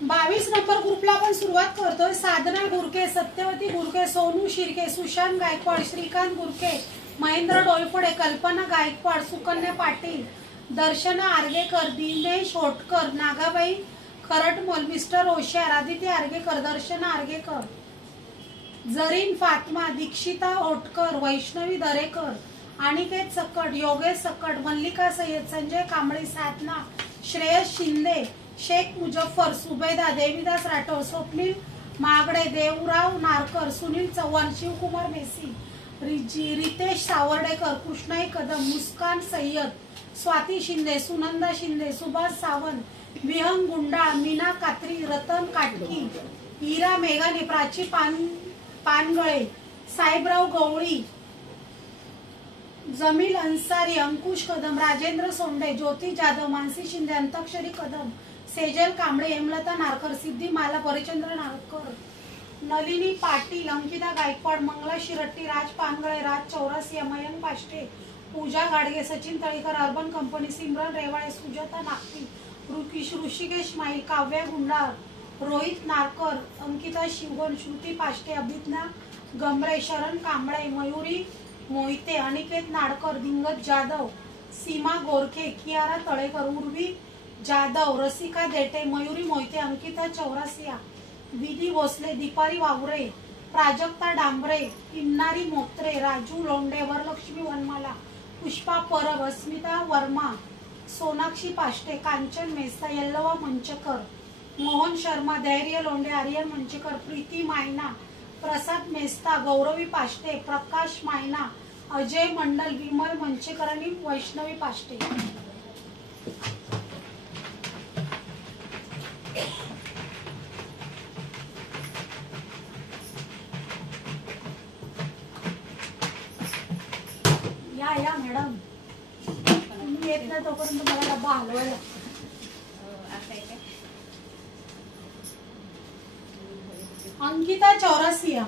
22 number ग्रुपला आपण सुरुवात करतोय। साधना गुरके, सत्यवती गुरके, सोनू शिर्के, सुशांत गायकवाड, श्रीकांत गुरके, महेंद्र डोईफोडे, कल्पना गायकवाड, सुकन्या पाटील, दर्शना आर्गेकर, दिनेश होटकर, नागाबाई खरटमोल, मिस्टर होशियार, आदित्य आर्गेकर, दर्शना आर्गेकर, जरीन फातमा, दीक्षिता होटकर, वैष्णवी दरेकर, अनिकेत सकट, योगेश सकट, मल्लिका सय्यद, संजय कांबळे, साधना, श्रेयस शिंदे, शेख मुजफ्फर, सुबेदा, देवीदास राठोड, स्वप्नील मागडे, देवराव नारकर, सुनील चव्हाण, शिवकुमार मेसी, रितेश सावर्डेकर, कृष्णाई कदम, मुस्कान सय्यद, स्वाती शिंदे, सुनंदा शिंदे, सुभाष सावंत, विहंग गुंडाळ, मीना कात्री, रतन काटकी, हीरा मेघाने, प्राची पानगळे, साहेबराव गवळी, जमील अन्सारी, अंकुश कदम, राजेंद्र सोंडे, ज्योती जाधव, मानसी शिंदे, अंताक्षरी कदम, सेजल कांबळे, हेमलता नारकर, सिद्धी माला, परिचंद्र नारकर, नलिनी पाटील, अंकिता गायकवाड, मंगला शिरट्टी, राज पानगळे, राज चौरासिया, मयंक पाष्टे, पूजा गाडगे, सचिन तळीकर, अर्बन कंपनी, सिमरन रेवाळे, सुजाता नागती, ऋषिकेश माई, काव्या गुंडाळ, रोहित नारकर, अंकिता शिवगण, श्रुती पाष्टे, अभिज्ञा गमरे, शरण कांबळे, मयुरी मोहिते, अनिकेत नाडकर, दिंगत जाधव, सीमा गोरखे, कियारा तळेकर, उर्वी जाधव, रसिका देटे, मयुरी मोहिते, अंकिता चौरासिया, विधी भोसले, दीपारी वावरे, प्राजक्ता डांबरे, किन्नारी मोत्रे, राजू लोंढे, वरलक्ष्मी वनमाला, पुष्पा परब, अस्मिता वर्मा, सोनाक्षी पाष्टे, कांचन मेस्ता, यल्लवा मंचकर, मोहन शर्मा, धैर्य लोंढे, आर्यन मंचकर, प्रीती मायना, प्रसाद मेस्ता, गौरवी पाष्टे, प्रकाश मायना, अजय मंडल, विमल मंचेकर आणि वैष्णवी पाष्टे। या मॅडम, तुम्ही येत नाही तोपर्यंत मला डब्बा हलवायला। अंकिता चौरासिया,